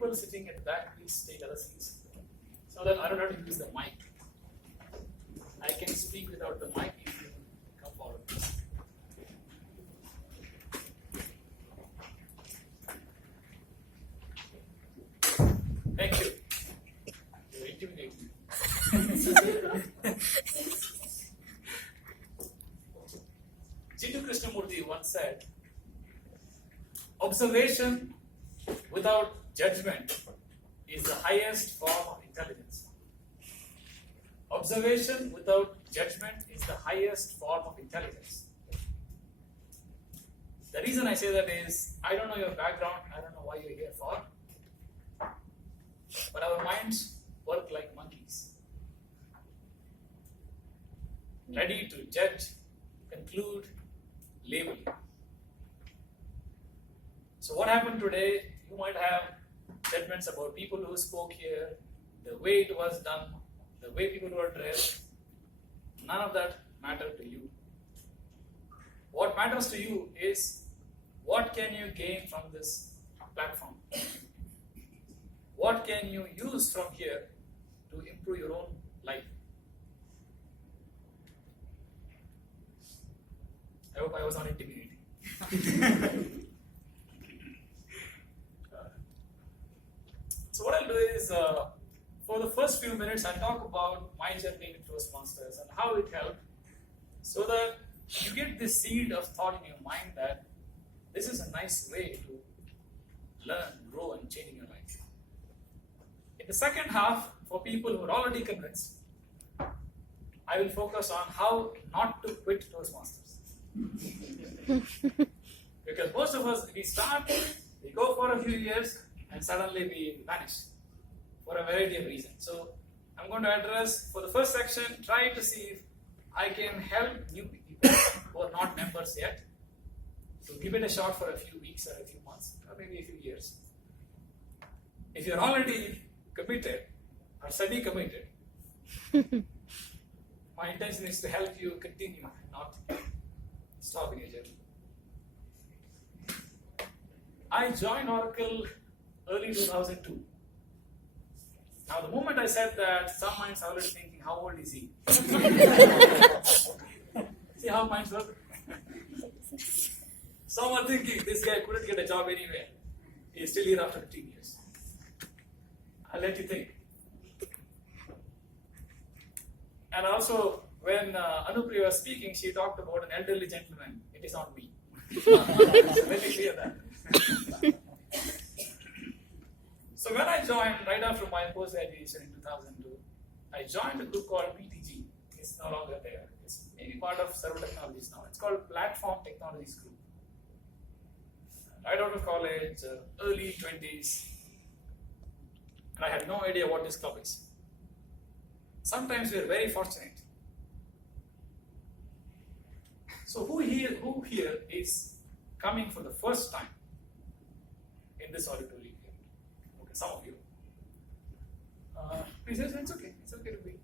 people sitting at the back, please take other seats. So that I don't have to use the mic. I can speak without the mic if you come forward, please. Thank you. You're intimidating. Jiddu Krishnamurti once said, observation without judgment is the highest form of intelligence. Observation without judgment is the highest form of intelligence. The reason I say that is, I don't know your background, I don't know why you're here for, but our minds work like monkeys, ready to judge, conclude, label. So what happened today, you might have judgments about people who spoke here, the way it was done, the way people were dressed. None of that mattered to you. What matters to you is, what can you gain from this platform? What can you use from here to improve your own life? I hope I was not intimidating. So what I'll do is, for the first few minutes, I'll talk about my journey with Toastmasters and how it helped, so that you get this seed of thought in your mind that this is a nice way to learn, grow, and change in your life. In the second half, for people who are already convinced, I will focus on how not to quit Toastmasters. Because most of us, we start, we go for a few years, and suddenly we vanish for a variety of reasons. So I'm going to address, for the first section, try to see if I can help new people who are not members yet to give it a shot for a few weeks or a few months or maybe a few years. If you're already committed or semi-committed, my intention is to help you continue, not stop in your journey. I joined Oracle early 2002. Now, the moment I said that, some minds are already thinking, how old is he? See how minds work? Some are thinking, this guy couldn't get a job anywhere. He's still here after 15 years. I'll let you think. And also, when Anupriya was speaking, she talked about an elderly gentleman. It is not me. So let me clear that. So when I joined, right after my post-graduation in 2002, I joined a group called PTG. It's no longer there. It's maybe part of several technologies now. It's called Platform Technologies Group. Right out of college, early 20s, and I had no idea what this club is. Sometimes we're very fortunate. So who here is coming for the first time in this auditorium? Okay, some of you. Please, it's okay. It's okay to be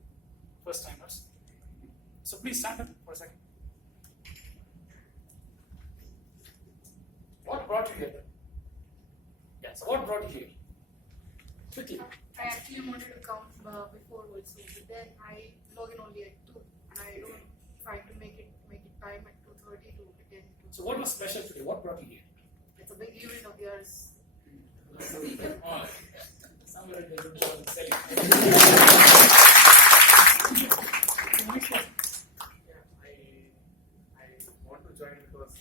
first timers. So please stand up for a second. What brought you here? Yeah, so what brought you here? Quickly. I actually wanted to come before also, but then I log in only at 2 and I don't try to make it time at 2:30 to attend. So what was special today? What brought you here? It's a big event of yours. Oh, somewhere in the room was selling. Yeah, I want to join because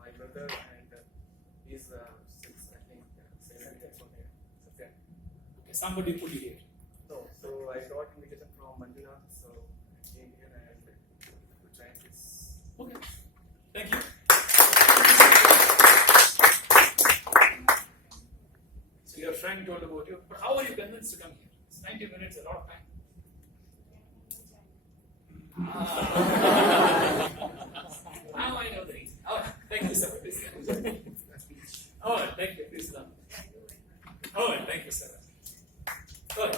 my brother and he's since I think 7 years from here. Okay, somebody put you here. No, so I got invitation from Manjuna, so I came here and to join this. Okay, thank you. So your friend told about you, but how are you convinced to come here? It's 90 minutes, a lot of time. Now I know the reason. Oh, thank you, sir. Oh, thank you, please come. Oh, thank you, sir. Good.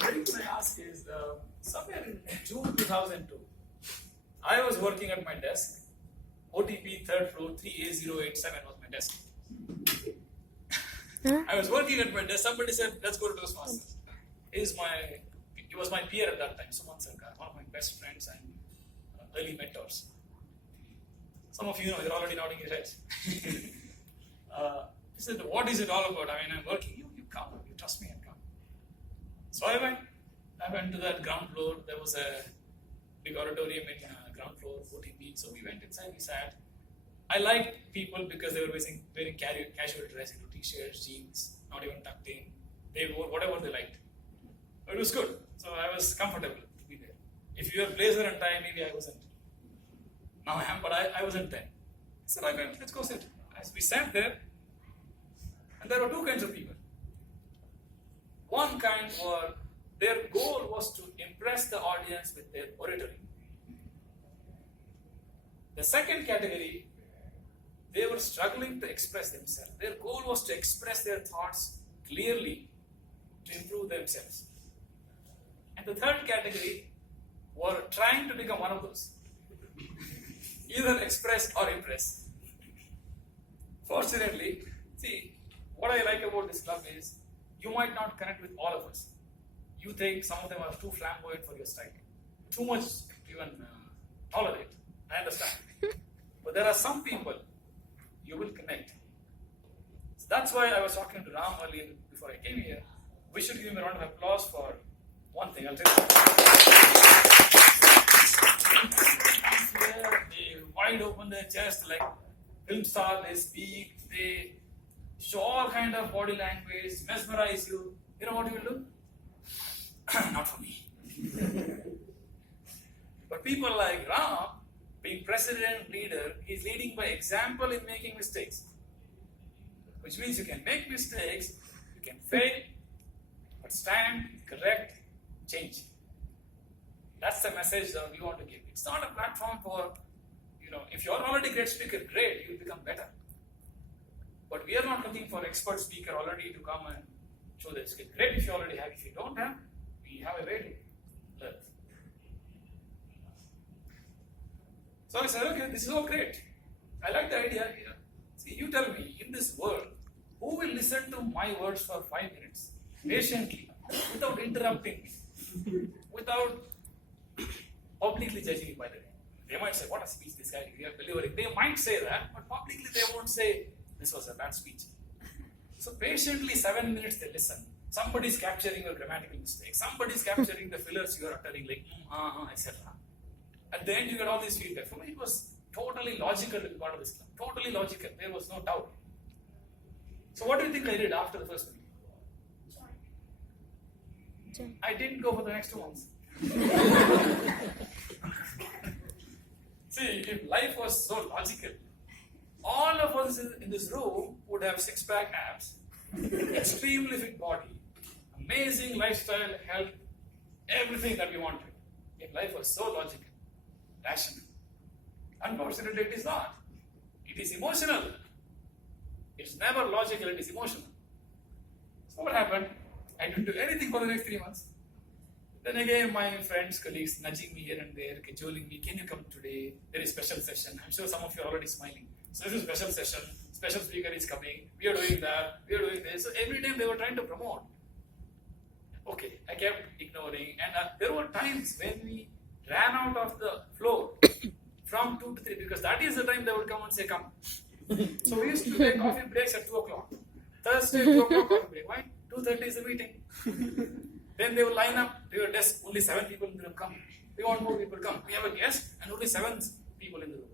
The reason I ask is, somewhere in June 2002, I was working at my desk. OTP third floor 3A087 was my desk. I was working at my desk. Somebody said, "Let's go to Toastmasters." He was my peer at that time, Suman Sarkar, one of my best friends and early mentors. Some of you know, you're already nodding your heads. He said, "What is it all about? I mean, I'm working. You come. You trust me and come." So I went to that ground floor. There was a big auditorium in ground floor, 14B. So we went inside. We sat. I liked people because they were wearing casual dress, t-shirts, jeans, not even tucked in. They wore whatever they liked. But it was good. So I was comfortable to be there. If you were blazer and tie, maybe I wasn't. Now I am, but I wasn't then. So I went, let's go sit. As we sat there, and there were two kinds of people. One kind were, their goal was to impress the audience with their oratory. The second category, they were struggling to express themselves. Their goal was to express their thoughts clearly to improve themselves. And the third category were trying to become one of those. Either express or impress. Fortunately, see, what I like about this club is you might not connect with all of us. You think some of them are too flamboyant for your style. Too much to even tolerate. I understand. But there are some people you will connect. So that's why I was talking to Ram earlier before I came here. We should give him a round of applause for one thing. I'll tell you. They wide open their chest like film star. They speak. They show all kind of body language, mesmerize you. You know what you will do? Not for me. But people like Ram, being president, leader, he's leading by example in making mistakes. Which means you can make mistakes, you can fail, but stand, correct, change. That's the message that we want to give. It's not a platform for, if you're already a great speaker, great, you'll become better. But we are not looking for expert speaker already to come and show their skill. Great if you already have. If you don't have, we have a way to learn. So I said, okay, this is all great. I like the idea here. See, you tell me, in this world, who will listen to my words for 5 minutes, patiently, without interrupting me, without publicly judging me, by the way? They might say, what a speech this guy is delivering. They might say that, but publicly they won't say, this was a bad speech. So patiently 7 minutes they listen. Somebody is capturing your grammatical mistakes. Somebody is capturing the fillers you are uttering, like, etc. At the end, you get all these feedback. For me, it was totally logical to be part of this club. Totally logical. There was no doubt. So, what do you think I did after the first meeting? I didn't go for the next 2 months. See, if life was so logical, all of us in this room would have six-pack abs, extremely fit body, amazing lifestyle, health, everything that we wanted. If life was so logical, rational. Unfortunately, it is not. It is emotional. It's never logical, it is emotional. So what happened? I didn't do anything for the next 3 months. Then again, my friends, colleagues nudging me here and there, cajoling me, can you come today? There is special session. I'm sure some of you are already smiling. So this is special session, special speaker is coming, we are doing that, we are doing this. So every time they were trying to promote. Okay, I kept ignoring, and there were times when we ran out of the floor from 2 to 3, because that is the time they would come and say, come. So we used to take coffee breaks at 2 o'clock. Thursday, 2 o'clock coffee break. Why? 2:30 is the meeting. Then they will line up to your desk, only 7 people in the room come. We want more people come. We have a guest and only 7 people in the room.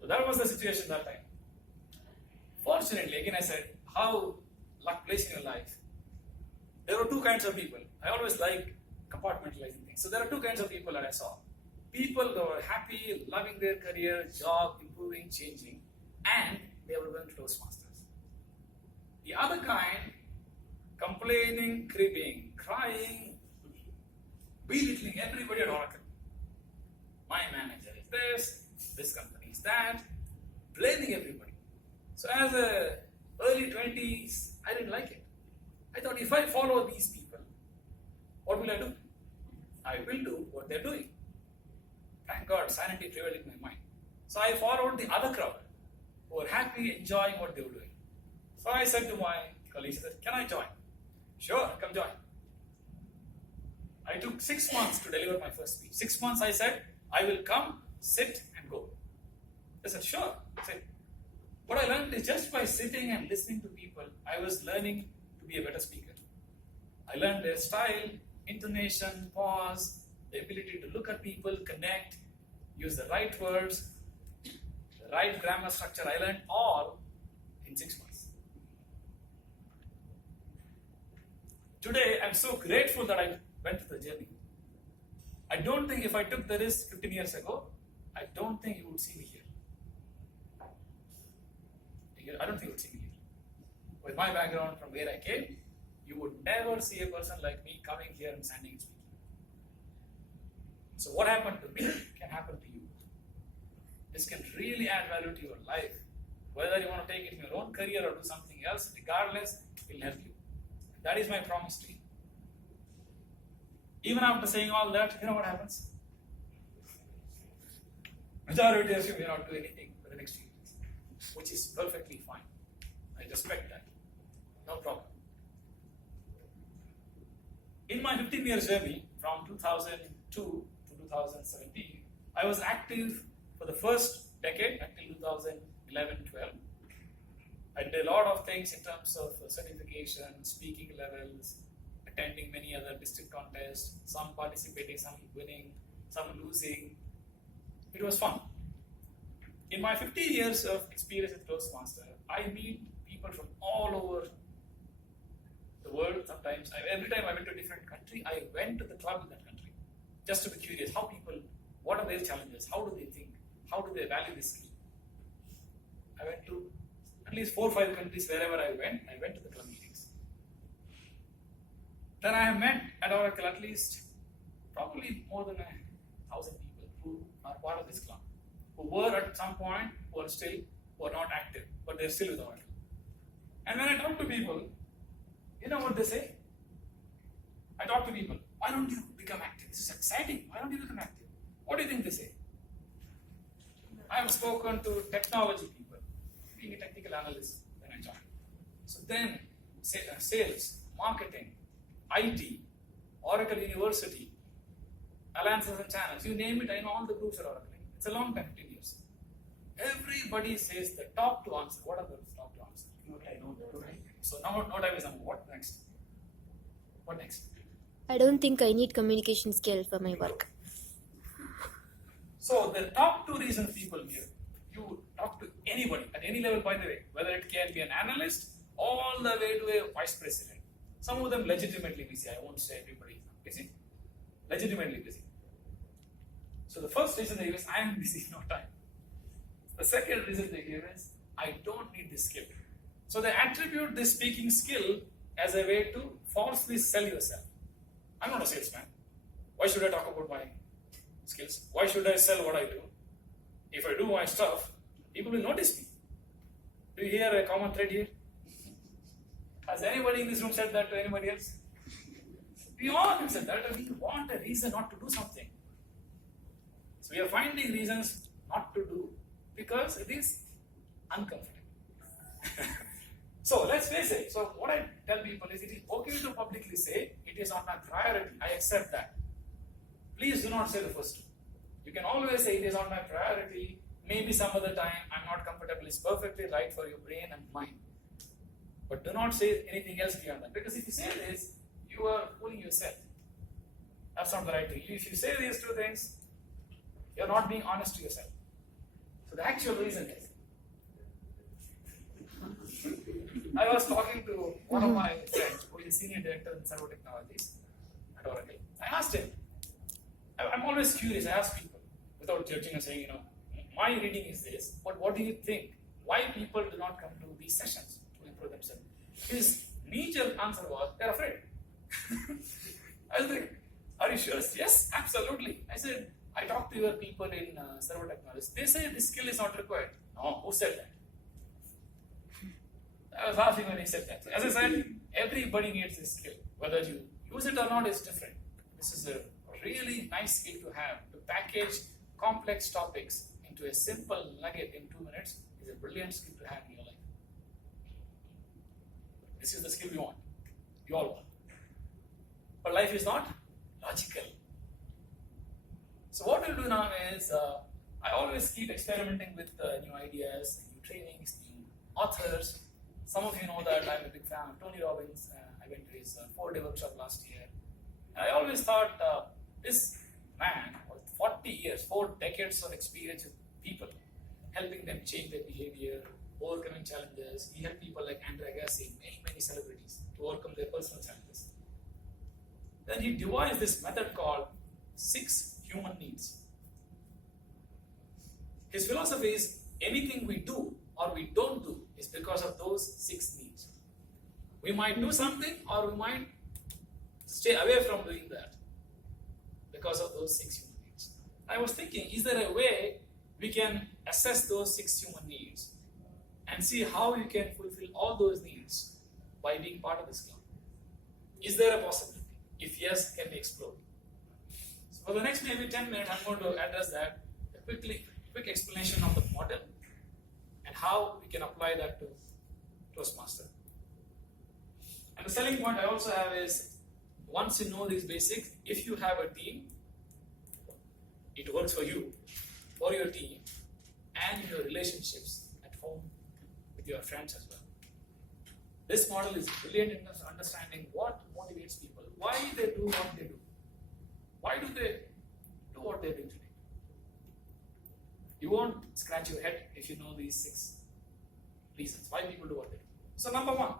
So that was the situation that time. Fortunately, again I said, how luck plays in your life. There were 2 kinds of people. I always like compartmentalizing things. So there are 2 kinds of people that I saw. People who were happy, loving their career, job, improving, changing, and they were going to Toastmasters. The other kind, complaining, cribbing, crying, belittling everybody at Oracle. My manager is this company is that, blaming everybody. So as a early 20s, I didn't like it. I thought, if I follow these people, what will I do? I will do what they're doing. Thank God, sanity prevailed in my mind. So I followed the other crowd, who were happy, enjoying what they were doing. So I said to my colleagues, can I join? Sure, come join. I took 6 months to deliver my first speech. 6 months I said, I will come, sit and go. They said, sure. I said, what I learned is just by sitting and listening to people, I was learning to be a better speaker. I learned their style, intonation, pause, the ability to look at people, connect, use the right words, the right grammar structure. I learned all in 6 months. Today, I'm so grateful that I went through the journey. I don't think if I took the risk 15 years ago, I don't think you would see me here. I don't think you would see me here. With my background from where I came, you would never see a person like me coming here and standing and speaking. So what happened to me can happen to you. This can really add value to your life. Whether you want to take it in your own career or do something else, regardless, it will help you. That is my promise to you. Even after saying all that, you know what happens? Majority of you may not do anything for the next few years, which is perfectly fine. I respect that. No problem. In my 15 years journey, from 2002 to 2017, I was active for the first decade until 2011-12. I did a lot of things in terms of certification, speaking levels, attending many other district contests, some participating, some winning, some losing. It was fun. In my 15 years of experience with Toastmaster, I meet people from all over the world. Sometimes, every time I went to a different country, I went to the club in that country just to be curious. How people, what are their challenges? How do they think? How do they value this skill? I went to at least 4 or 5 countries. Wherever I went to the club meetings. Then I have met at Oracle at least probably more than 1,000 people who are part of this club, who were at some point, who are not active, but they're still with Oracle. And when I talk to people, you know what they say? I talk to people, why don't you become active? This is exciting. Why don't you become active? What do you think they say? I have spoken to technology people, being a technical analyst when I joined. So then, sales, marketing, IT, Oracle University, alliances and channels, you name it, I know all the groups are Oracle. It's a long time, 15 years. Everybody says the top 2 answers. What are the top 2 answers? Okay, no, so now time is on. What next? What next? I don't think I need communication skill for my work. So the top 2 reasons people give, you talk to anybody at any level, by the way, whether it can be an analyst all the way to a vice president. Some of them legitimately busy. I won't say everybody is busy. Legitimately busy. So the first reason they give is, I am busy, no time. The second reason they give is, I don't need this skill. So they attribute this speaking skill as a way to falsely sell yourself. I'm not a salesman. Why should I talk about my skills? Why should I sell what I do? If I do my stuff, people will notice me. Do you hear a common thread here? Has anybody in this room said that to anybody else? We all have said that. We want a reason not to do something. So we are finding reasons not to do because it is uncomfortable. So let's face it. So what I tell people is, it is okay to publicly say it is not my priority. I accept that. Please do not say the first 2. You can always say it is not my priority. Maybe some other time I'm not comfortable. It's perfectly right for your brain and mind. But do not say anything else beyond that. Because if you say this, you are fooling yourself. That's not the right thing. If you say these 2 things, you're not being honest to yourself. So the actual reason is, I was talking to one of my friends who is a senior director in servo technologies at Oracle. I asked him, I'm always curious, I ask people without judging and saying, my reading is this, but what do you think? Why people do not come to these sessions to improve themselves? His knee-jerk answer was, they're afraid. I was like, are you sure? Yes, absolutely. I said, I talked to your people in servo technologies. They say this skill is not required. No, who said that? I was laughing when he said that. As I said, everybody needs this skill. Whether you use it or not is different. This is a really nice skill to have, to package complex topics into a simple nugget in 2 minutes is a brilliant skill to have in your life. This is the skill we want. You all want. But life is not logical. So what we'll do now is, I always keep experimenting with new ideas, new trainings, new authors. Some of you know that I'm a big fan of Tony Robbins. I went to his 4-day workshop last year. I always thought this man with 40 years, 4 decades of experience with people, helping them change their behavior, overcoming challenges. He helped people like Andre Agassi, many celebrities, to overcome their personal challenges. Then he devised this method called 6 human needs. His philosophy is anything we do or we don't do is because of those 6 needs. We might do something or we might stay away from doing that because of those 6 human needs. I was thinking, is there a way we can assess those 6 human needs and see how you can fulfill all those needs by being part of this club? Is there a possibility? If yes, can we explore? So for the next maybe 10 minutes, I'm going to address that, a quick explanation of the model and how we can apply that to Toastmaster. And the selling point I also have is, once you know these basics, if you have a team, it works for you, for your team, and in your relationships at home with your friends as well. This model is brilliant in understanding what motivates people, why they do what they do. Why do they do what they're doing today? You won't scratch your head if you know these 6 reasons why people do what they do. So number 1.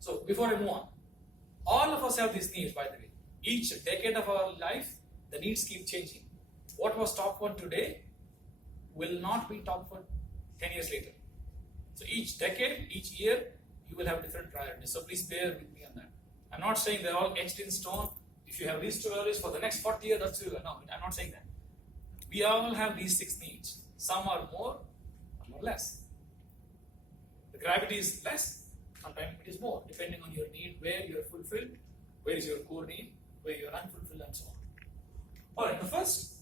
So before I move on, all of us have these needs, by the way. Each decade of our life, the needs keep changing. What was top 1 today will not be top 1 10 years later. So each decade, each year, you will have different priorities. So please bear with me on that. I'm not saying they're all etched in stone. If you have these 2 values for the next 40 years, that's you. No, I'm not saying that. We all have these 6 needs. Some are more, some are less. The gravity is less, sometimes it is more, depending on your need, where you are fulfilled, where is your core need, where you are unfulfilled, and so on. Alright, the first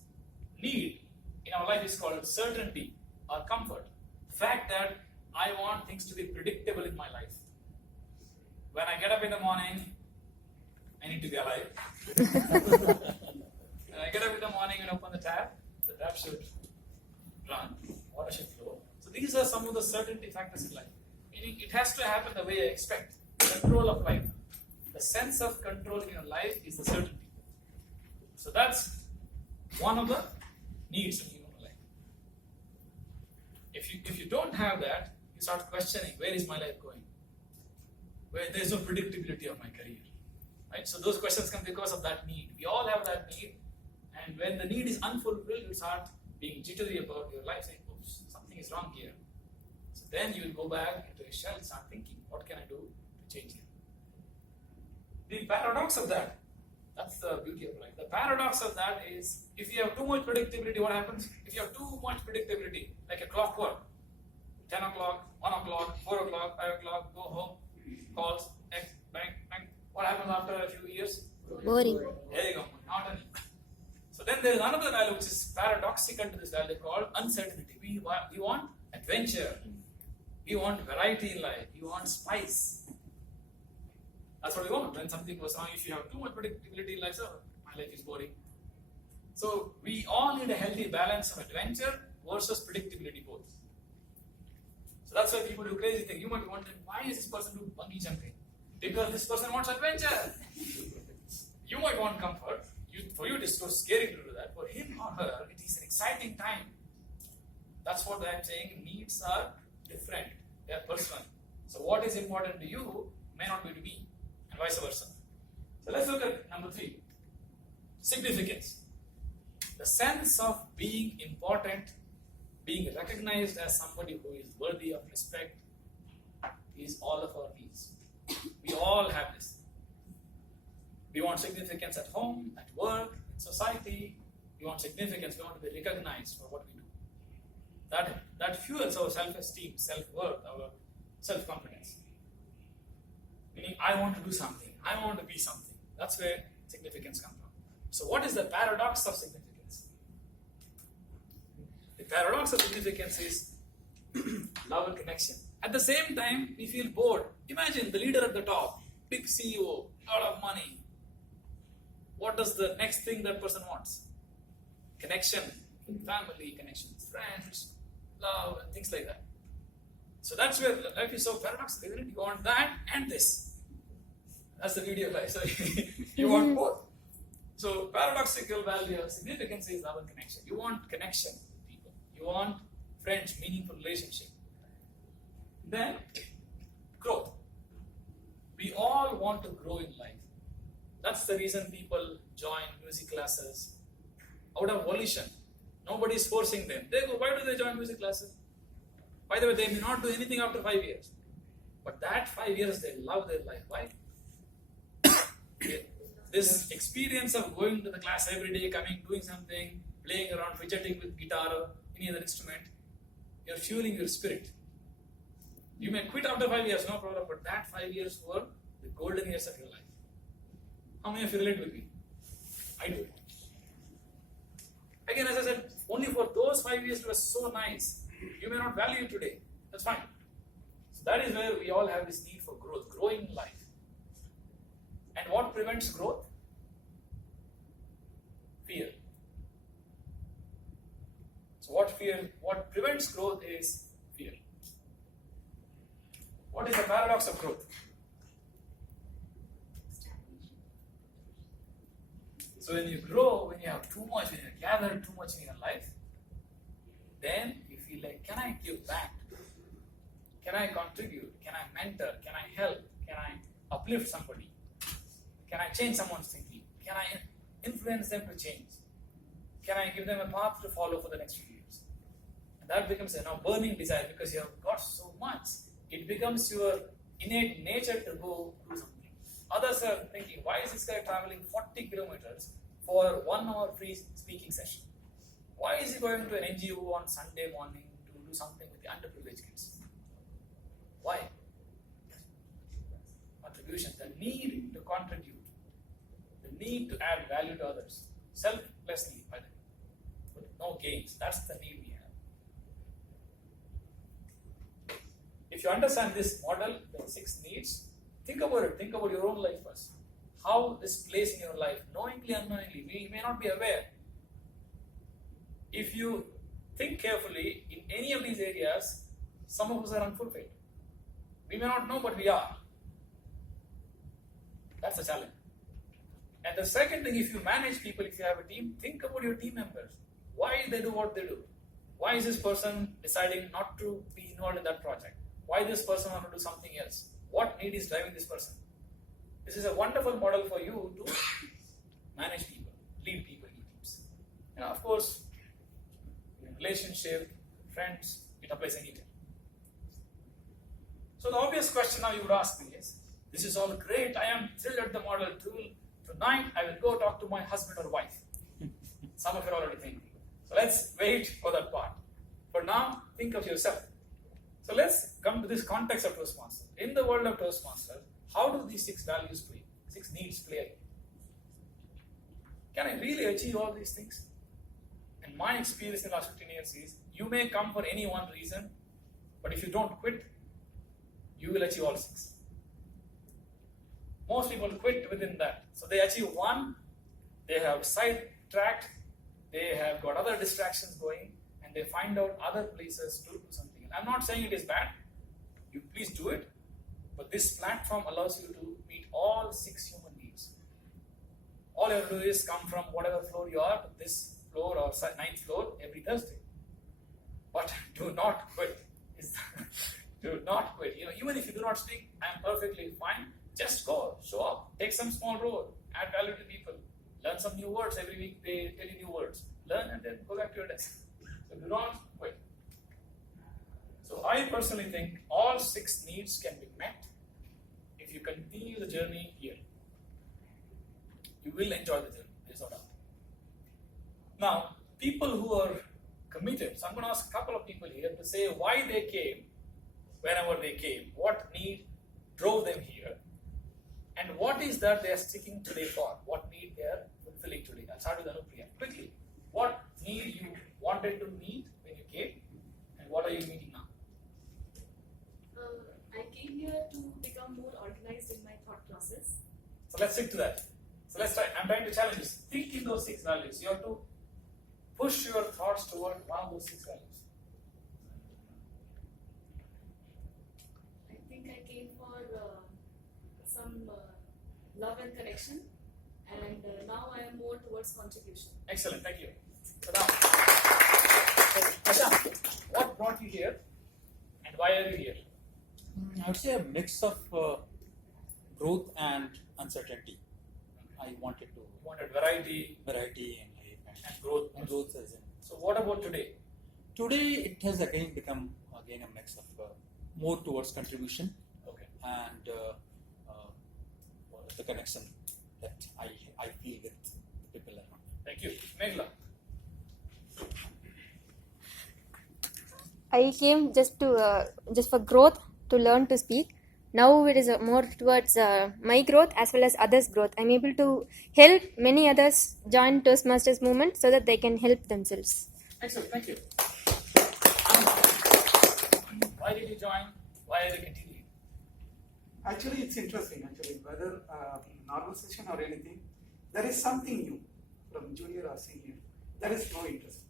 need in our life is called certainty or comfort. The fact that I want things to be predictable in my life. When I get up in the morning, I need to be alive. When I get up in the morning and open the tap should run, water should flow. So these are some of the certainty factors in life. Meaning it has to happen the way I expect. Control of life. The sense of control in your life is the certainty. So that's one of the needs in human life. If you don't have that, you start questioning, where is my life going? Where there is no predictability of my career. Right? So those questions come because of that need. We all have that need. And when the need is unfulfilled, you start being jittery about your life, saying, oops, something is wrong here. So then you will go back into your shell and start thinking, what can I do to change it? The paradox of that, that's the beauty of life. The paradox of that is, if you have too much predictability, what happens? If you have too much predictability, like a clockwork, 10 o'clock, 1 o'clock, 4 o'clock, 5 o'clock, go home, calls, bang, bang. What happens after a few years? Boring. There you go, not any. So then there is another value which is paradoxical to this value called uncertainty. We want adventure. We want variety in life. We want spice. That's what we want. When something goes wrong, if you have too much predictability in life, so my life is boring. So we all need a healthy balance of adventure versus predictability both. So that's why people do crazy things. You might be wondering, why is this person doing bungee jumping? Because this person wants adventure. You might want comfort. For you, it is so scary to do that. For him or her, it is an exciting time. That's what I'm saying. Needs are different. They are personal. So what is important to you may not be to me, and vice versa. So let's look at number 3. Significance. The sense of being important, being recognized as somebody who is worthy of respect, is all of our needs. We all have this. We want significance at home, at work, in society. We want significance. We want to be recognized for what we do. That fuels our self-esteem, self-worth, our self-confidence. Meaning, I want to do something. I want to be something. That's where significance comes from. So what is the paradox of significance? The paradox of significance is, love and connection. At the same time, we feel bored. Imagine the leader at the top, big CEO, lot of money. What does the next thing that person wants? Connection with family, connection with friends, love, and things like that. So that's where life is so paradoxical, isn't it? You want that and this. That's the beauty of life. So you want both. So paradoxical value of significance is love and connection. You want connection with people. You want friends, meaningful relationship. Then growth. We all want to grow in life. That's the reason people join music classes out of volition. Nobody is forcing them. They go, why do they join music classes? By the way, they may not do anything after 5 years. But that 5 years, they love their life. Why? This experience of going to the class every day, coming, doing something, playing around, fidgeting with guitar or any other instrument, you're fueling your spirit. You may quit after 5 years, no problem, but that 5 years were the golden years of your life. How many of you relate with me? I do. Again, as I said, only for those 5 years it was so nice. You may not value it today. That's fine. So that is where we all have this need for growth, growing in life. And what prevents growth? Fear. So what prevents growth is fear. What is the paradox of growth? So when you grow, when you have too much, when you gather too much in your life, then you feel like, can I give back? Can I contribute? Can I mentor? Can I help? Can I uplift somebody? Can I change someone's thinking? Can I influence them to change? Can I give them a path to follow for the next few years? And that becomes a now burning desire because you have got so much. It becomes your innate nature to go do something. Others are thinking, why is this guy traveling 40 kilometers for 1 hour free speaking session? Why is he going to an NGO on Sunday morning to do something with the underprivileged kids? Why? Contribution, the need to contribute, the need to add value to others, selflessly, by the way, with no gains. That's the need we have. If you understand this model, the 6 needs, think about it. Think about your own life first. How this plays in your life, knowingly, unknowingly. We may not be aware. If you think carefully, in any of these areas, some of us are unfulfilled. We may not know, but we are. That's the challenge. And the second thing, if you manage people, if you have a team, think about your team members. Why they do what they do? Why is this person deciding not to be involved in that project? Why this person wants to do something else? What need is driving this person? This is a wonderful model for you to manage people, lead people in teams. And of course, in relationship, friends, it applies anywhere. So the obvious question now you would ask me is, this is all great, I am thrilled at the model tool. Tonight I will go talk to my husband or wife. Some of you are already thinking. So let's wait for that part. For now, think of yourself. So let's come to this context of Toastmasters. In the world of Toastmasters, how do these 6 values play? 6 needs play? Can I really achieve all these things? And my experience in the last 15 years is, you may come for any one reason, but if you don't quit, you will achieve all 6. Most people quit within that. So they achieve one, they have sidetracked, they have got other distractions going, and they find out other places to do something. I'm not saying it is bad. You please do it. But this platform allows you to meet all 6 human needs. All you have to do is come from whatever floor you are, this floor or 9th floor every Thursday. But do not quit. Do not quit. Even if you do not speak, I am perfectly fine. Just go, show up, take some small role, add value to people, learn some new words every week. They tell you new words. Learn and then go back to your desk. So do not quit. So I personally think all 6 needs can be met if you continue the journey here. You will enjoy the journey, there is no doubt. Now, people who are committed, so I'm going to ask a couple of people here to say why they came, whenever they came, what need drove them here, and what is that they are sticking today for, what need they are fulfilling today. I'll start with Anupriya. Quickly, what need you wanted to meet when you came, and what are you meeting now? So let's stick to that. So let's try. I'm trying to challenge you. Think in those 6 values. You have to push your thoughts toward one of those 6 values. I think I came for some love and connection, and now I am more towards contribution. Excellent. Thank you. So now, Asha, what brought you here, and why are you here? I would say a mix of growth and uncertainty. I wanted to You wanted variety variety in life and growth. and growth as in. So what about today? Today it has again become a mix of more towards contribution Okay. and the connection that I feel with the people around. Thank you. Megla. I came just for growth, to learn to speak. Now it is more towards my growth as well as others' growth. I'm able to help many others join Toastmasters movement so that they can help themselves. Excellent. Thank you. Why did you join? Why are you continuing? Actually, it's interesting. Whether normal session or anything, there is something new from junior or senior. There is no interest,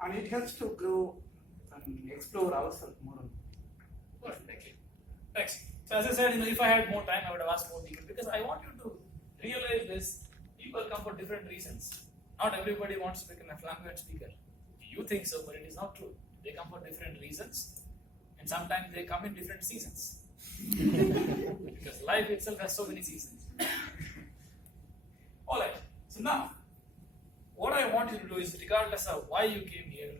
and it helps to grow and explore ourselves more. Good. Thank you. Next. So as I said, if I had more time, I would have asked more people because I want you to realize this. People come for different reasons. Not everybody wants to become a flamboyant speaker. You think so, but it is not true. They come for different reasons, and sometimes they come in different seasons. Because life itself has so many seasons. Alright, so now, what I want you to do is, regardless of why you came here,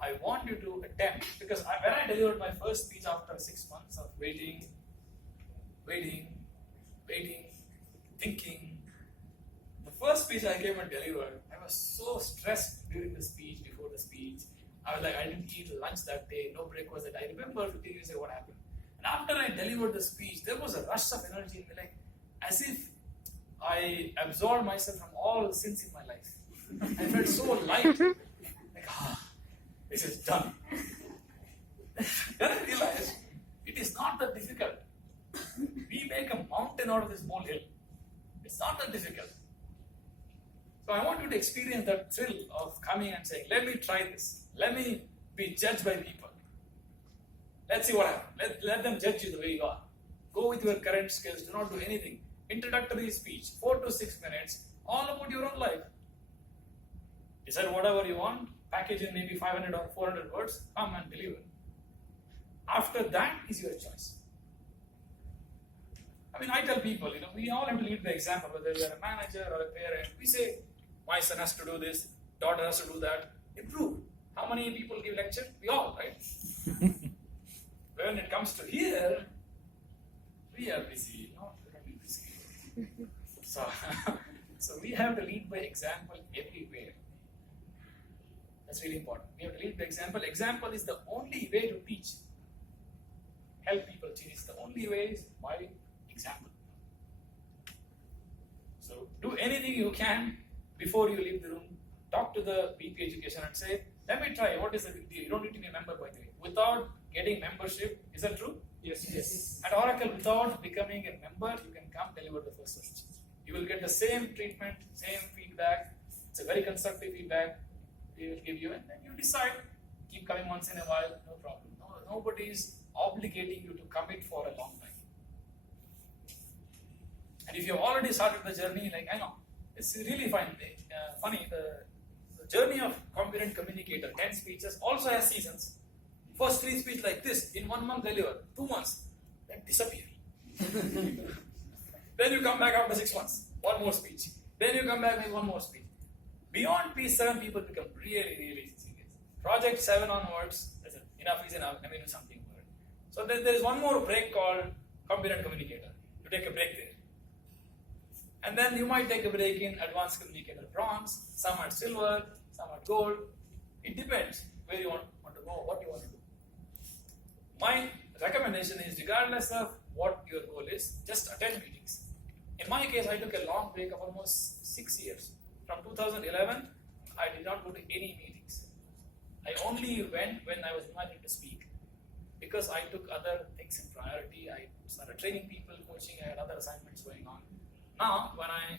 I want you to attempt, because when I delivered my first speech after 6 months of waiting, thinking, the first speech I came and delivered, I was so stressed during the speech, before the speech. I was like, I didn't eat lunch that day, no breakfast that I remember 15 years ago what happened. And after I delivered the speech, there was a rush of energy in me, like as if I absorbed myself from all sins in my life. I felt so light, like this is done. Then I realized it is not that difficult. We make a mountain out of this molehill. It's not that difficult. So I want you to experience that thrill of coming and saying, let me try this. Let me be judged by people. Let's see what happens. Let them judge you the way you are. Go with your current skills. Do not do anything. Introductory speech, 4 to 6 minutes, all about your own life. Decide whatever you want. Package in maybe 500 or 400 words. Come and deliver. After that is your choice. I mean, I tell people, we all have to lead by example. Whether we are a manager or a parent, we say, my son has to do this, daughter has to do that. Improve. How many people give lecture? We all, right? When it comes to here, we are busy, not really busy. So we have to lead by example everywhere. That's really important. We have to lead by example. Example is the only way to teach. Help people change. The only way is by example. So do anything you can before you leave the room. Talk to the VP Education and say, let me try. What is the big deal? You don't need to be a member, by the way. Without getting membership, is that true? Yes. At Oracle, without becoming a member, you can come deliver the first session. You will get the same treatment, same feedback. It's a very constructive feedback. We will give you, and then you decide. Keep coming once in a while, no problem. Nobody is obligating you to commit for a long time. And if you have already started the journey, like I know, it's really funny. The journey of competent communicator, 10 speeches, also has seasons. First 3 speeches like this, in 1 month deliver, 2 months, then disappear. Then you come back after 6 months, 1 more speech. Then you come back with 1 more speech. Beyond P7, people become really, really serious. Project 7 onwards, enough is enough, let me do something more. So then there is 1 more break called competent communicator. You take a break there. And then you might take a break in advanced communicator bronze, some at silver, some at gold. It depends where you want to go, what you want to do. My recommendation is, regardless of what your goal is, just attend meetings. In my case, I took a long break of almost 6 years. From 2011, I did not go to any meetings. I only went when I was invited to speak, because I took other things in priority. I started training people, coaching, I had other assignments going on. Now, when I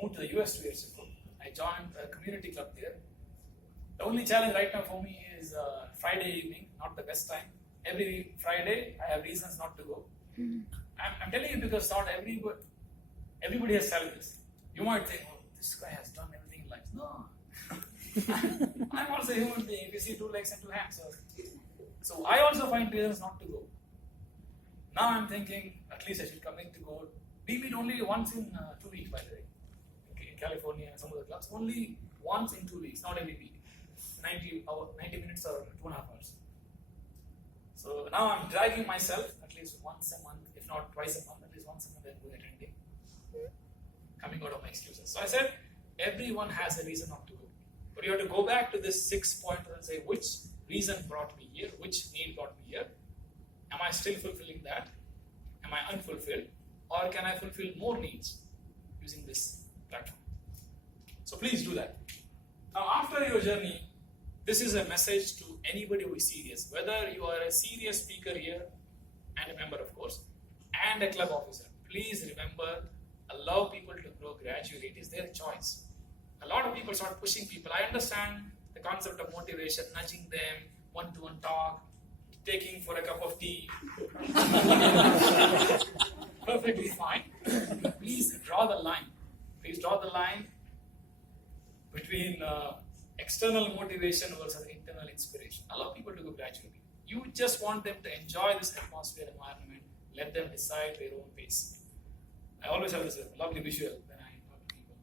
moved to the US 2 years ago, I joined a community club there. The only challenge right now for me is Friday evening, not the best time. Every Friday, I have reasons not to go. I'm telling you because not everybody has challenges. You might think, oh, this guy has done everything in life. No. I'm also a human being. If you see 2 legs and 2 hands. So I also find reasons not to go. Now I'm thinking, at least I should commit to go. We meet only once in 2 weeks, by the way. Okay, in California and some of the clubs, only once in 2 weeks, not every week. 90 minutes or 2.5 hours. So now I'm dragging myself at least once a month, if not twice a month, at least once a month I'm going attending. Coming out of my excuses. So I said, everyone has a reason not to go. But you have to go back to this 6 pointer and say, which reason brought me here? Which need brought me here? Am I still fulfilling that? Am I unfulfilled? Or can I fulfill more needs using this platform? So please do that. Now, after your journey, this is a message to anybody who is serious. Whether you are a serious speaker here, and a member, of course, and a club officer, please remember, allow people to grow gradually. It is their choice. A lot of people start pushing people. I understand the concept of motivation, nudging them, one-to-one talk, taking for a cup of tea. Perfectly fine. Please draw the line. Please draw the line between external motivation versus internal inspiration. Allow people to go gradually. You just want them to enjoy this atmosphere, environment. Let them decide their own pace. I always have this lovely visual when I talk to people.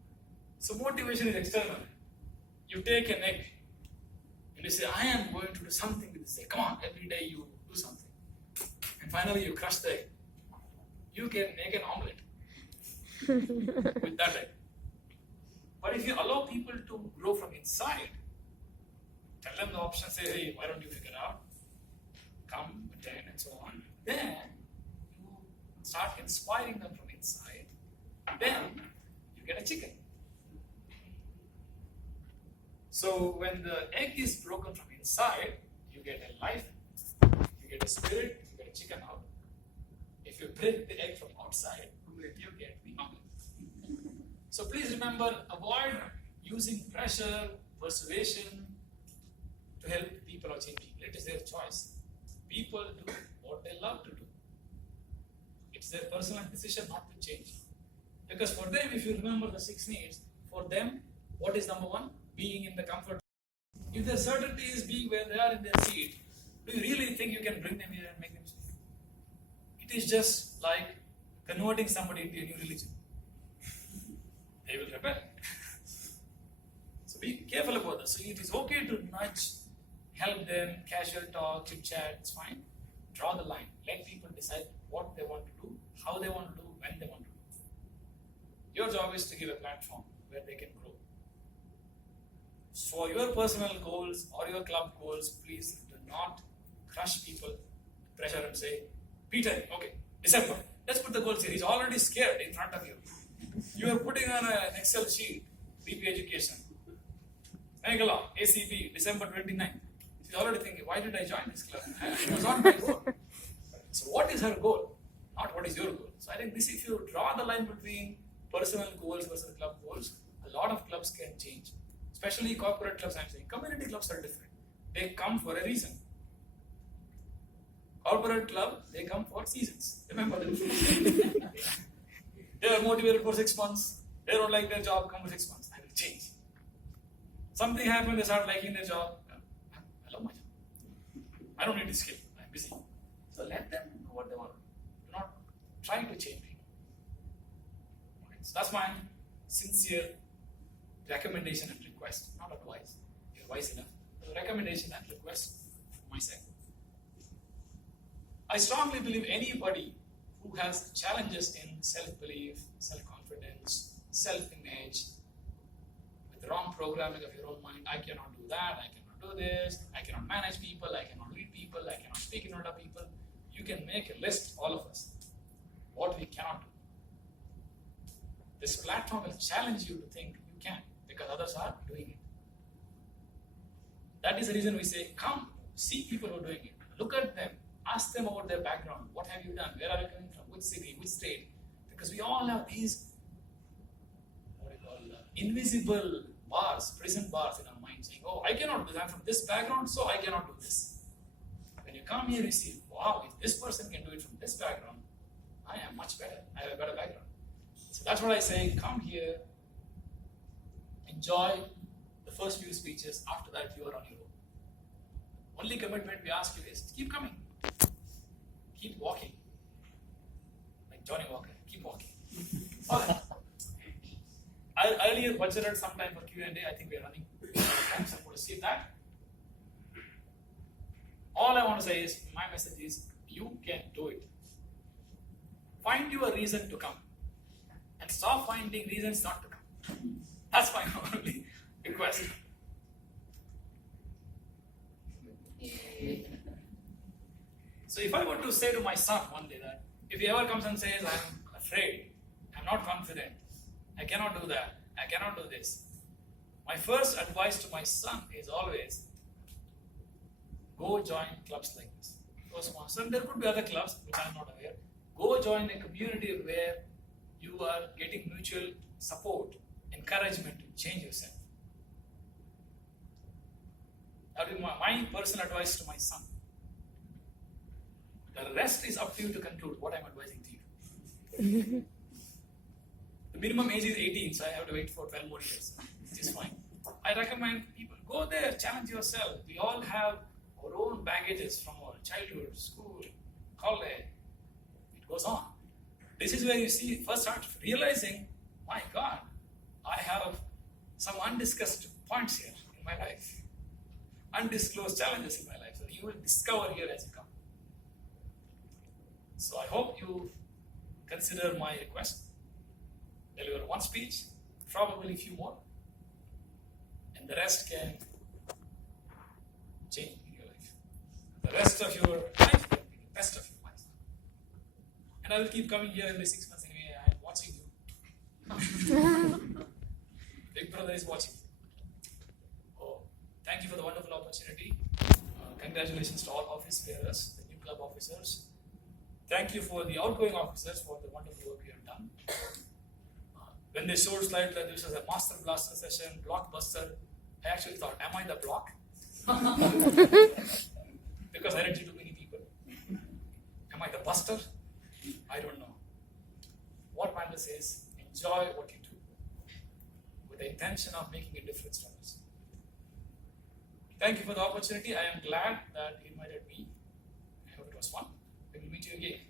So motivation is external. You take an egg and you say, I am going to do something with this egg. Come on, every day you do something. And finally you crush the egg. You can make an omelette with that egg. But if you allow people to grow from inside, tell them the option, say, hey, why don't you figure out? Come, attend, and so on. Then you start inspiring them from inside. Then you get a chicken. So when the egg is broken from inside, you get a life, you get a spirit, you get a chicken out. If you break the egg from outside, you get the omelet. So please remember, avoid using pressure, persuasion to help people or change people. It is their choice. People do what they love to do. It's their personal decision not to change. Because for them, if you remember the 6 needs, for them, what is number 1? Being in the comfort. If their certainty is being where they are in their seat, do you really think you can bring them here and make them stay? It is just like converting somebody into a new religion. They will rebel. So be careful about this. So it is okay to nudge, help them, casual talk, chit chat, it's fine. Draw the line. Let people decide what they want to do, how they want to do, when they want to do. Your job is to give a platform where they can grow. For your personal goals or your club goals, please do not crush people, pressure and say, Peter, okay, December, let's put the goals here. He's already scared in front of you. You are putting on an Excel sheet, BP Education. Megala, ACB, December 29th. She's already thinking, why did I join this club? It was not my goal. So what is her goal? Not what is your goal. So I think this, if you draw the line between personal goals versus club goals, a lot of clubs can change. Especially corporate clubs, I'm saying. Community clubs are different. They come for a reason. Corporate club, they come for seasons. Remember that. They are motivated for 6 months. They don't like their job, come for 6 months. I will change. Something happened, they start liking their job. I love my job. I don't need this skill. I'm busy. So let them do what they want. Do not try to change people. Okay. So that's my sincere recommendation and request, not advice. You're wise enough. So recommendation and request for myself. I strongly believe anybody who has challenges in self-belief, self-confidence, self-image, with wrong programming of your own mind, I cannot do that, I cannot do this, I cannot manage people, I cannot lead people, I cannot speak in front of people. You can make a list, all of us, what we cannot do. This platform will challenge you to think you can, because others are doing it. That is the reason we say, come, see people who are doing it. Look at them. Ask them about their background. What have you done? Where are you coming from? Which city? Which state? Because we all have these invisible bars, prison bars in our mind saying, oh, I cannot do that. I'm from this background, so I cannot do this. When you come here, you see, wow, if this person can do it from this background, I am much better. I have a better background. So that's what I say, come here, enjoy the first few speeches, after that you are on your own. Only commitment we ask you is keep coming. Keep walking. Like Johnny Walker, keep walking. Alright. I earlier budgeted some time for Q&A. I think we are running out of time, so I'm going to save that. All I want to say is, my message is, you can do it. Find you a reason to come. And stop finding reasons not to come. That's my only request. So if I were to say to my son one day that, if he ever comes and says, I'm afraid, I'm not confident, I cannot do that, I cannot do this, my first advice to my son is always, go join clubs like this. And there could be other clubs which I am not aware. Go join a community where you are getting mutual support, encouragement to change yourself. That would be my personal advice to my son. The rest is up to you to conclude what I am advising to you. The minimum age is 18, so I have to wait for 12 more years, which is fine. I recommend people go there, challenge yourself. We all have our own baggages from our childhood, school, college. It goes on. This is where you first start realizing, my God, I have some undiscussed points here in my life, undisclosed challenges in my life. So you will discover here as you come. So I hope you consider my request. Deliver one speech, probably a few more, and the rest can change in your life. The rest of your life can be the best of your life. And I will keep coming here every 6 months anyway. I am watching you. Big Brother is watching. Oh, thank you for the wonderful opportunity. Congratulations to all office bearers, the new club officers. Thank you for the outgoing officers for the wonderful work you have done. When they showed slides like this was a master blaster session, blockbuster, I actually thought, am I the block? Because I didn't see too many people. Am I the buster? I don't know. What matters is enjoy what you do with the intention of making a difference to others. Thank you for the opportunity. I am glad that you invited me. I hope it was fun. We will meet you again.